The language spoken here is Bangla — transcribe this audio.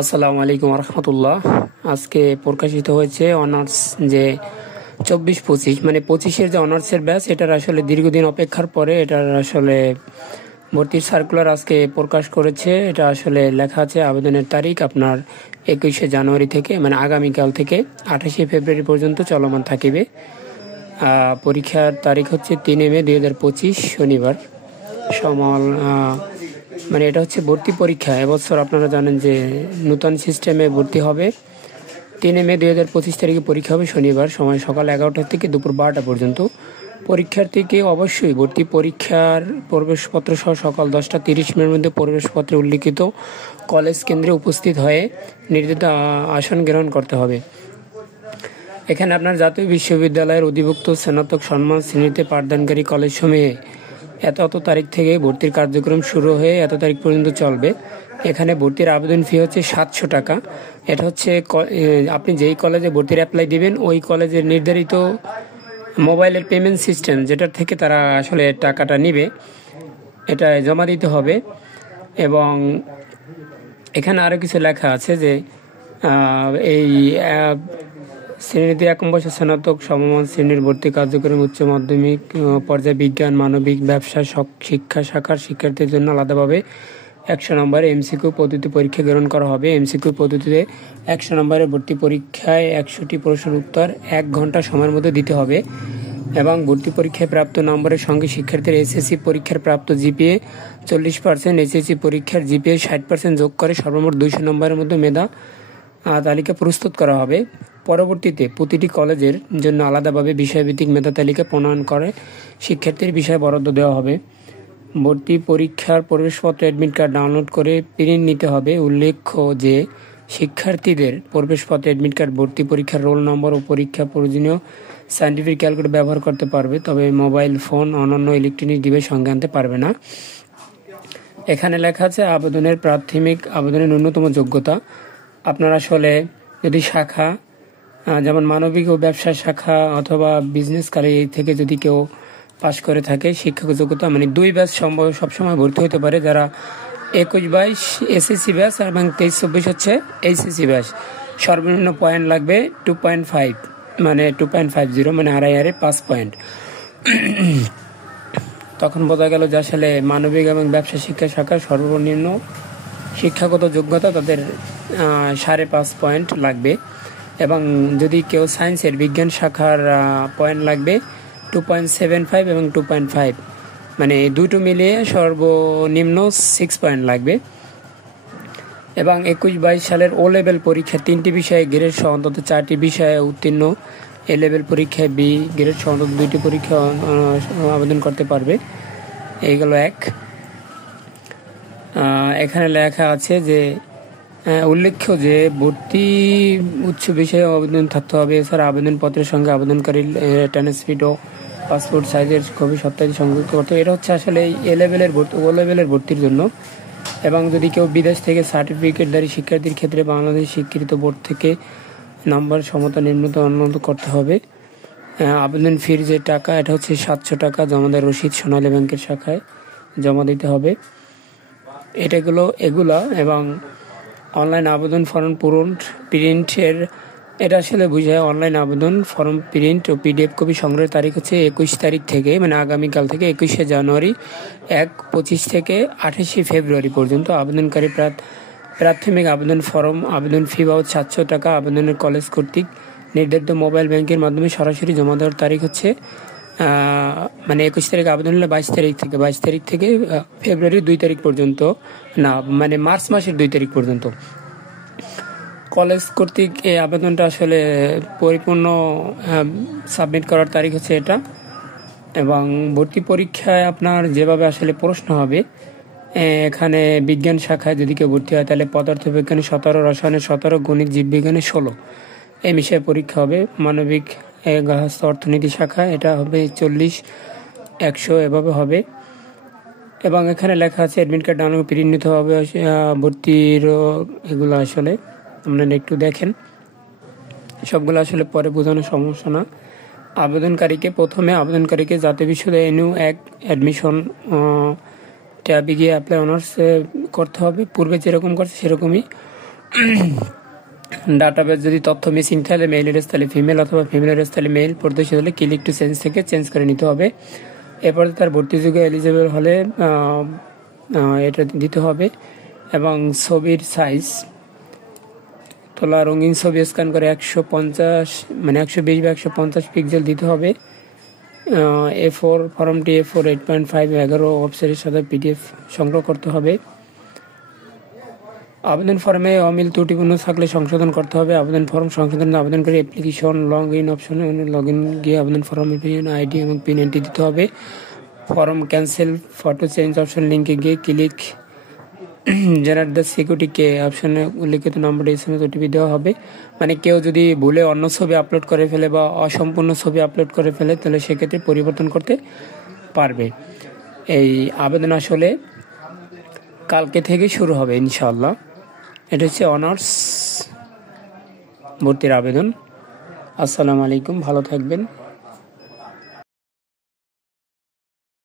আসসালামু আলাইকুম রহমতুল্লাহ। আজকে প্রকাশিত হয়েছে অনার্স যে 24-25 মানে 25-এর যে অনার্সের ব্যাচ, এটার আসলে দীর্ঘদিন অপেক্ষার পরে এটার আসলে ভর্তির সার্কুলার আজকে প্রকাশ করেছে। এটা আসলে লেখা আছে আবেদনের তারিখ আপনার 21শে জানুয়ারি থেকে, মানে আগামীকাল থেকে 28শে ফেব্রুয়ারি পর্যন্ত চলমান থাকিবে। পরীক্ষার তারিখ হচ্ছে 3 মে 2025 শনিবার। সমাল মানে এটা হচ্ছে ভর্তি পরীক্ষা। এবছর আপনারা জানেন যে নূতন সিস্টেমে ভর্তি হবে। 3 মে 2025 তারিখে পরীক্ষা হবে শনিবার, সময় সকাল 11টা থেকে দুপুর 12টা পর্যন্ত। পরীক্ষার্থীকে অবশ্যই ভর্তি পরীক্ষার প্রবেশপত্র সহ সকাল 10টা 30 মিনিটের মধ্যে প্রবেশপত্রে উল্লিখিত কলেজ কেন্দ্রে উপস্থিত হয়ে নির্ধারিত আসন গ্রহণ করতে হবে। এখানে আপনার জাতীয় বিশ্ববিদ্যালয়ের অধিভুক্ত স্নাতক সম্মান শ্রেণীতে পাঠদানকারী কলেজসমূহে এত তারিখ থেকে ভর্তির কার্যক্রম শুরু হয়ে এত তারিখ পর্যন্ত চলবে। এখানে ভর্তির আবেদন ফি হচ্ছে 700 টাকা। এটা হচ্ছে আপনি যেই কলেজে ভর্তির অ্যাপ্লাই দিবেন ওই কলেজের নির্ধারিত মোবাইলের পেমেন্ট সিস্টেম যেটার থেকে তারা আসলে টাকাটা নিবে, এটা জমা দিতে হবে। এবং এখানে আরও কিছু লেখা আছে যে এই শ্রেণীতে 1 বছর স্নাতক সমমান শ্রেণীর ভর্তি কার্যক্রম উচ্চ মাধ্যমিক পর্যায়ে বিজ্ঞান, মানবিক, ব্যবসা শিক্ষা শাখার শিক্ষার্থীদের জন্য আলাদাভাবে 100 নম্বরে এমসিকিউ পদ্ধতি পরীক্ষা গ্রহণ করা হবে। এমসিকিউ পদ্ধতিতে 100 নম্বরের ভর্তি পরীক্ষায় 100টি প্রশ্নের উত্তর 1 ঘন্টা সময়ের মধ্যে দিতে হবে। এবং ভর্তি পরীক্ষায় প্রাপ্ত নম্বরের সঙ্গে শিক্ষার্থীর এসএসসি পরীক্ষার প্রাপ্ত জিপিএ 40%, এসএসসি পরীক্ষার জিপিএ 60% যোগ করে সর্বমোট 200 নম্বরের মধ্যে মেধা তালিকা প্রস্তুত করা হবে। পরবর্তীতে প্রতিটি কলেজের জন্য আলাদাভাবে বিষয়ভিত্তিক মেধা তালিকা প্রণয়ন করে শিক্ষার্থীর বিষয় বরাদ্দ দেওয়া হবে। ভর্তি পরীক্ষার প্রবেশপত্র অ্যাডমিট কার্ড ডাউনলোড করে প্রিন্ট নিতে হবে। উল্লেখ্য যে শিক্ষার্থীদের প্রবেশপত্র অ্যাডমিট কার্ড ভর্তি পরীক্ষার রোল নম্বর ও পরীক্ষা প্রয়োজনীয় সায়েন্টিফিক ক্যালকুলেটর ব্যবহার করতে পারবে, তবে মোবাইল ফোন অন্যান্য ইলেকট্রনিক ডিভাইস সঙ্গে আনতে পারবে না। এখানে লেখা আছে আবেদনের ন্যূনতম যোগ্যতা। আপনার আসলে যদি শাখা যেমন মানবিক ও ব্যবসা শাখা অথবা বিজনেস এই থেকে যদি কেউ পাশ করে থাকে, শিক্ষাগত যোগ্যতা মানে 2 ব্যাচ সবসময় ভর্তি হতে পারে। যারা 21-22 এসএসসি ব্যাচ এবং 23-24 হচ্ছে এইচএসসি ব্যাচ, সর্বনিম্ন পয়েন্ট লাগবে 2.5 মানে 2.50 মানে আড়াই 5 পয়েন্ট। তখন বোঝা গেল যে আসলে মানবিক এবং ব্যবসা শিক্ষা শাখার সর্বনিম্ন শিক্ষাগত যোগ্যতা তাদের 5.5 পয়েন্ট লাগবে। এবং যদি কেউ সায়েন্সের বিজ্ঞান শাখার পয়েন্ট লাগবে 2.75 এবং 2.5 মানে দুটো মিলিয়ে সর্বনিম্ন 6 পয়েন্ট লাগবে। এবং 21-22 সালের ও লেভেল পরীক্ষা 3টি বিষয়ে গ্রেড সহ অন্তত 4টি বিষয়ে উত্তীর্ণ, এ লেভেল পরীক্ষায় বি গ্রেড সহ অন্তত 2টি পরীক্ষা আবেদন করতে পারবে। এইগুলো এক। এখানে লেখা আছে যে উল্লেখ্য যে ভর্তি উচ্চ বিষয়ে আবেদন থাকতে হবে। এছাড়া আবেদনপত্রের সঙ্গে আবেদনকারীর ট্রান্সক্রিপ্ট ও পাসপোর্ট সাইজের ছবি সপ্তাহে সংযুক্ত করতে হবে। এটা হচ্ছে আসলে ও লেভেলের ভর্তির জন্য। এবং যদি কেউ বিদেশ থেকে সার্টিফিকেটধারী শিক্ষার্থীর ক্ষেত্রে বাংলাদেশ স্বীকৃত বোর্ড থেকে নাম্বার সমতা নিম্নত উন্নত করতে হবে। আবেদন ফির যে টাকা এটা হচ্ছে 700 টাকা জমাদার রসিদ সোনালী ব্যাংকের শাখায় জমা দিতে হবে। এগুলা এবং অনলাইন আবেদন ফর্ম পূরণ প্রিন্টের, এটা আসলে বুঝায় অনলাইন আবেদন ফর্ম প্রিন্ট ও পিডিএফ কপি সংগ্রহের তারিখ হচ্ছে 21 তারিখ থেকে, মানে আগামীকাল থেকে 21শে জানুয়ারি 25 থেকে 28শে ফেব্রুয়ারি পর্যন্ত। আবেদনকারী প্রাথমিক আবেদন ফর্ম আবেদন ফি বাবদ 700 টাকা আবেদনের কলেজ কর্তৃক নির্ধারিত মোবাইল ব্যাংকের মাধ্যমে সরাসরি জমা দেওয়ার তারিখ হচ্ছে মানে 21 তারিখ আবেদন হলে 22 তারিখ থেকে ফেব্রুয়ারি 2 তারিখ পর্যন্ত, না মানে মার্চ মাসের 2 তারিখ পর্যন্ত। কলেজ কর্তৃক এই আবেদনটা আসলে পরিপূর্ণ সাবমিট করার তারিখ হচ্ছে এটা। এবং ভর্তি পরীক্ষায় আপনার যেভাবে আসলে প্রশ্ন হবে, এখানে বিজ্ঞান শাখায় যদি কেউ ভর্তি হয় তাহলে পদার্থবিজ্ঞানে 17, রসায়নে 17, গণিত জীববিজ্ঞানে 16 এই বিষয়ে পরীক্ষা হবে। মানবিক অর্থনীতি শাখা এটা হবে 40, 100 এভাবে হবে। এবং এখানে লেখা আছে অ্যাডমিট কার্ড ডাউনলোড প্রিন্ট নিতে হবে। ভর্তির এগুলো আসলে আপনারা একটু দেখেন, সবগুলো আসলে পরে বোঝানোর সমস্যা না। প্রথমে আবেদনকারীকে জাতীয় বিশ্ববিদ্যালয় NU অ্যাডমিশন ট্যাবে গিয়ে অ্যাপ্লাই অনার্স করতে হবে। পূর্বে যেরকম করছে সেরকমই ডাটাবেস যদি তথ্য মিসিং তাহলে মেইল অ্যাড্রেস তাহলে ফিমেল অথবা ফিমেল অ্যাড্রেস তাহলে মেইল, প্রদর্শিত হলে ক্লিক টু চেঞ্জ থেকে চেঞ্জ করে নিতে হবে। এরপরে তার ভর্তিযোগ্য এলিজিবল হলে এটা দিতে হবে। এবং ছবির সাইজ তোলা রঙিন ছবি স্ক্যান করে 150 মানে 120 বা 150 পিক্সেল দিতে হবে। A4 ফর্মটি A4 8.5 11 ওয়েবসাইটের সাথে PDF সংগ্রহ করতে হবে। আবেদন ফর্মে অমিল ত্রুটিপূর্ণ থাকলে সংশোধন করতে হবে। আবেদন ফর্ম সংশোধনের আবেদন করে অ্যাপ্লিকেশন লগ ইন অপশনে লগ ইন গিয়ে আবেদন ফর্ম আইডি এবং পিন এন্ট্রি দিতে হবে। Form cancel photo change option লিঙ্কে গিয়ে ক্লিক জেনারেট দ্য সিকিউরিটি কে অপশনে উল্লেখিত নম্বরে SMS OTP দেওয়া হবে। মানে কেউ যদি ভুলে অন্য ছবি আপলোড করে ফেলে বা অসম্পূর্ণ ছবি আপলোড করে ফেলে তাহলে সেক্ষেত্রে পরিবর্তন করতে পারবে। এই আবেদন আসলে কালকে থেকে শুরু হবে ইনশাআল্লাহ। এটা হচ্ছে অনার্স ভর্তির আবেদন। আসসালামু আলাইকুম, ভালো থাকবেন।